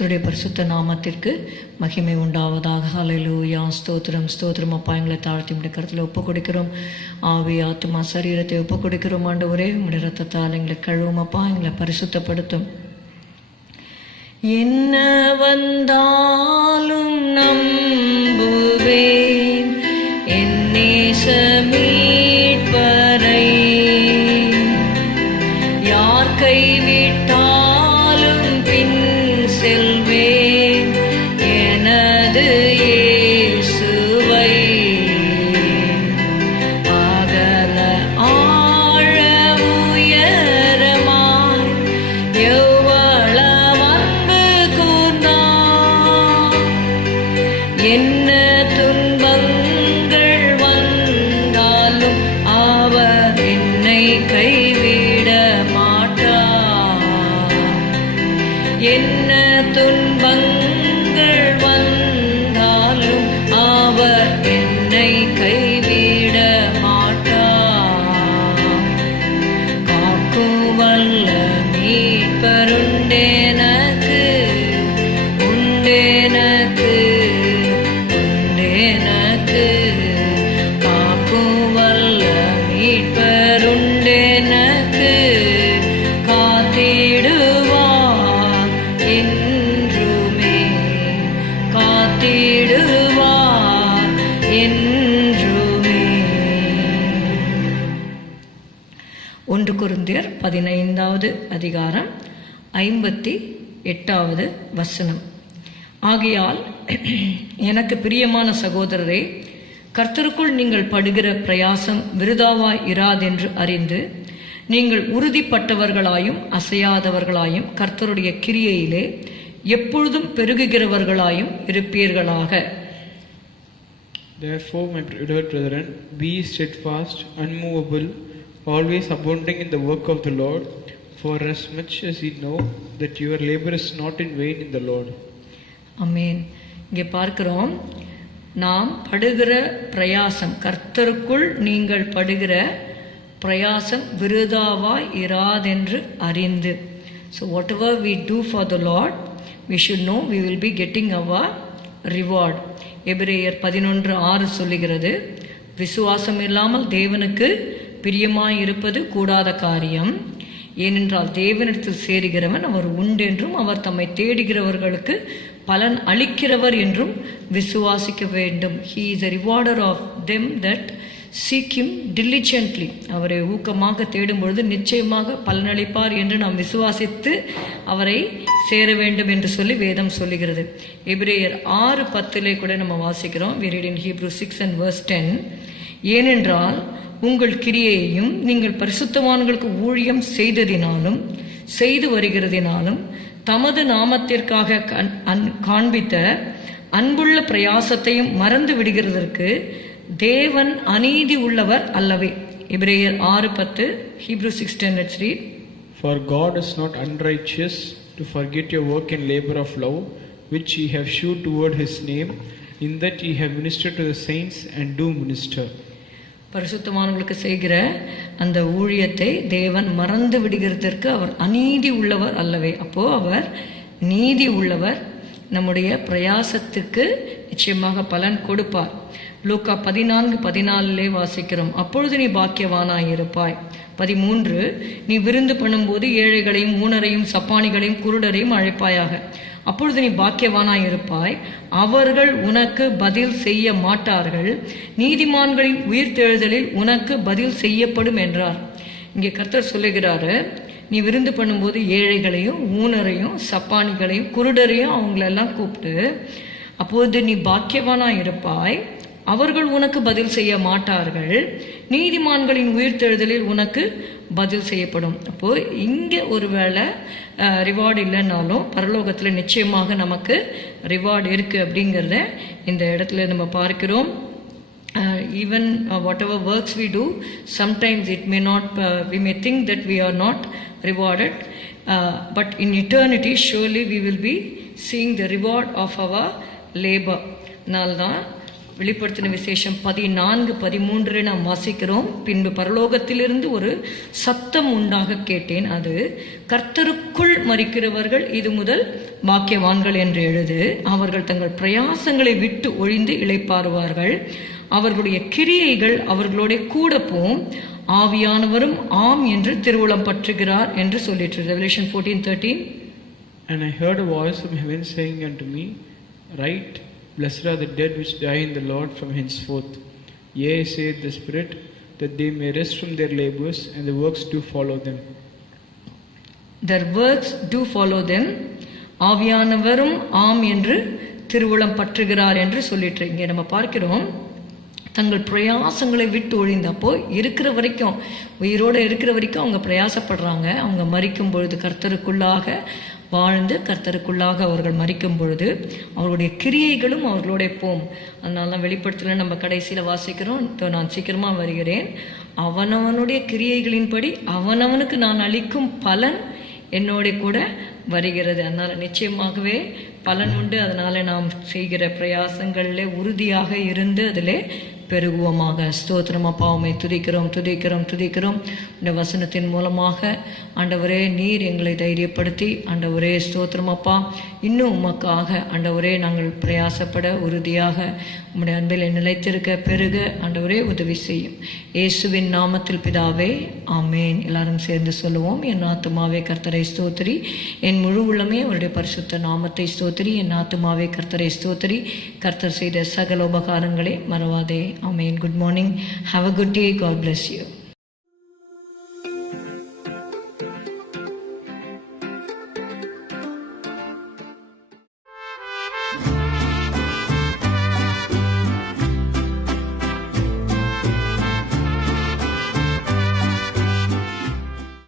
கர்த்தருடைய பரிசுத்த நாமத்திற்கு மகிமை உண்டாவதாக. ஹல்லேலூயா. ஸ்தோத்திரம் ஸ்தோத்திரம். அப்பா, எங்களை தாழ்த்தி உடைய கருத்தில் ஒப்பு கொடுக்கிறோம். ஆவி ஆத்துமா சரீரத்தை ஒப்பு கொடுக்கிறோம். ஆண்டவரே, உடைய ரத்தத்தால் எங்களை கழுவும். அப்பா, எங்களை பரிசுத்தப்படுத்தும். என்ன வந்தாலும் நம்புவேன் என் நேச மீட்பரை. யார் கைவிட்டாலும் பின் செல்வேன் எனது இயேசுவை. அகல ஆழ உயரமாய் எவ்வளவு அன்பு கூர்ந்தார். என்ன துன்பங்கள் வந்தாலும் அவர் என்னை கைவிட மாட்டார். என்ன துன்பங்கள் வந்தாலும் அவர் என்னை கைவிட மாட்டார். காக்கும் வல்ல மீட்பருண்டேனக்கு, உண்டேனக்கு, உண்டேனக்கு. காக்கும் வல்ல மீட்பருண்டேனக்கு, காத்திடுவார் என்றுமே, காத்திடுவார் என்றுமே. 1 கொரிந்தியர் 15வது அதிகாரம் 58வது வசனம். ஆகையால் எனக்கு பிரியமான சகோதரரே, கர்த்தருக்குள் நீங்கள் படுகிற பிரயாசம் விருதாவாய் இராதென்று அறிந்து நீங்கள் உறுதிப்பட்டவர்களாயும் அசையாதவர்களாயும் கர்த்தருடைய கிரியையிலே எப்பொழுதும் பெருகுகிறவர்களாயும் இருப்பீர்களாக. Therefore, my beloved brethren, be steadfast, unmovable, always abounding in the work of the Lord, for as much as ye know that your labor is not in vain in the Lord. ஆமென். இங்கே பார்க்கிறோம், நாம் படுகிற பிரயாசம், கர்த்தருக்குள் நீங்கள் படுகிற பிரயாசம் விருதாவாய் இராதென்று அறிந்து. So whatever we do for the Lord, we should know we will be getting our reward. எபிரேயர் 11:6 சொல்லுகிறது, விசுவாசம் இல்லாமல் தேவனுக்கு பிரியமாய் இருப்பது கூடாத காரியம். ஏனென்றால் தேவனிடத்தில் சேருகிறவன் அவர் உண்டென்றும் அவர் தம்மை தேடுகிறவர்களுக்கு பலன் அளிக்கிறவர் என்றும் விசுவாசிக்க வேண்டும். He is a rewarder of them that seek him diligently. அவரை ஊக்கமாக தேடும் பொழுது நிச்சயமாக பலனளிப்பார் என்று நாம் விசுவாசித்து அவரை சேர வேண்டும் என்று சொல்லி வேதம் சொல்லுகிறது. எபிரேயர் 6:10 கூட நம்ம வாசிக்கிறோம். We read in Hebrews 6 and verse 10. ஏனென்றால் உங்கள் கிரியையையும் நீங்கள் பரிசுத்தவான்களுக்கு ஊழியம் செய்ததினாலும் செய்து வருகிறதினாலும் தமது நாமத்திற்காக காண்பித்த அன்புள்ள பிரயாசத்தையும் மறந்து விடுகிறதற்கு தேவன் அநீதி உள்ளவர் அல்லவே. எபிரேயர் 6:10, Hebrews 6:10. Let's read. For God is not unrighteous to forget your work and labor of love, which ye have shewed toward his name, in that ye have ministered to the saints and do minister. பரிசுத்தவான்களுக்கு செய்கிற அந்த ஊழியத்தை தேவன் மறந்து விடுகிறதற்கு அவர் அநீதி உள்ளவர் அல்லவே. அப்போ அவர் நீதி உள்ளவர். நம்முடைய பிரயாசத்துக்கு நிச்சயமாக பலன் கொடுப்பார். லூக்கா 14:14 வாசிக்கிறோம். அப்பொழுது நீ பாக்கியவானாயிருப்பாய். 13, நீ விருந்து பண்ணும்போது ஏழைகளையும் ஊனரையும் சப்பானிகளையும் குருடரையும் அழைப்பாயாக. அப்பொழுது நீ பாக்கியவானாயிருப்பாய். அவர்கள் உனக்கு பதில் செய்ய மாட்டார்கள். நீதிமான்களின் உயிர்த்தெழுதலில் உனக்கு பதில் செய்யப்படும் என்றார். இங்கே கர்த்தர் சொல்லுகிறாரு, நீ விருந்து பண்ணும்போது ஏழைகளையும் ஊனரையும் சப்பானிகளையும் குருடரையும் அவங்களெல்லாம் கூப்பிட்டு, அப்போது நீ பாக்கியவானாயிருப்பாய். அவர்கள் உனக்கு பதில் செய்ய மாட்டார்கள். நீதிமான்களின் உயிர்த்தெழுதலில் உனக்கு பதில் செய்யப்படும். அப்போ இங்கே ஒருவேளை ரிவார்டு இல்லைன்னாலும் பரலோகத்தில் நிச்சயமாக நமக்கு ரிவார்டு இருக்கு அப்படிங்கிறத இந்த இடத்துல நம்ம பார்க்கிறோம். Even whatever works we do, sometimes it may not, we may think that we are not rewarded, but in eternity surely we will be seeing the reward of our labor. நால்தான் வெளிப்படுத்தின விசேஷம் 14:13 நாம் வாசிக்கிறோம். பின்பு பரலோகத்திலிருந்து ஒரு சத்தம் உண்டாக கேட்டேன். அது, கர்த்தருக்குள் மரிக்கிறவர்கள் இது முதல் பாக்கியவான்கள் என்று எழுது. அவர்கள் தங்கள் பிரயாசங்களை விட்டு ஒழிந்து இளைப்பாறுவார்கள். அவர்களுடைய கிரியைகள் அவர்களோட கூட போம். ஆவியானவரும் ஆம் என்று திருவுளம் பற்றுகிறார் என்று சொல்லிட்டு. Revelation 14:13. And I heard a voice from heaven saying unto me, Write, Blessed are the dead which die in the Lord from henceforth. Yea, saith the Spirit, that they may rest from their labors, and the works do follow them. Their works do follow them. ஆவியானவரும் ஆம் என்று திருவுளம் பற்றுகிறார் என்று சொல்லிட்டு. இங்கே நம்ம பார்க்கிறோம், தங்கள் பிரயாசங்களை விட்டு ஒழிந்தப்போ இருக்கிற வரைக்கும், உயிரோடு இருக்கிற வரைக்கும் அவங்க பிரயாசப்படுறாங்க. அவங்க மரிக்கும் பொழுது கர்த்தருக்குள்ளாக வாழ்ந்து கர்த்தருக்குள்ளாக அவர்கள் மரிக்கும் பொழுது அவர்களுடைய கிரியைகளும் அவர்களோட போம். அதனால தான் வெளிப்படுத்தல நம்ம கடைசியில் வாசிக்கிறோம், நான் சீக்கிரமாக வருகிறேன், அவனவனுடைய கிரியைகளின்படி அவனவனுக்கு நான் அளிக்கும் பலன் என்னோட கூட வருகிறது. அதனால் நிச்சயமாகவே பலன் உண்டு. அதனால் நாம் செய்கிற பிரயாசங்களிலே உறுதியாக இருந்து அதிலே பெருகுவோமாக. ஸ்தோத்திரம் அப்பா, உம்மை துதிக்கிறோம் துதிக்கிறோம் துதிக்கிறோம். இந்த வசனத்தின் மூலமாக ஆண்டவரே நீர் எங்களை தைரியப்படுத்தி, ஆண்டவரே ஸ்தோத்திரம் அப்பா, இன்னும் உமக்காக ஆண்டவரே நாங்கள் பிரயாசப்பட உறுதியாக உம்முடைய அன்பில் நிலைத்திருக்க பெருக ஆண்டவரே உதவி செய்யும். இயேசுவின் நாமத்தில் பிதாவே, ஆமேன். எல்லாரும் சேர்ந்து சொல்லுவோம். என் ஆத்துமாவே கர்த்தரை ஸ்தோத்திரி, என் முழு உள்ளமே அவருடைய பரிசுத்த நாமத்தை ஸ்தோத்திரி. என் ஆத்துமாவே கர்த்தரை ஸ்தோத்திரி, கர்த்தர் செய்த சகல உபகாரங்களை மறவாதே. Amen. Good morning. Have a good day. God bless you.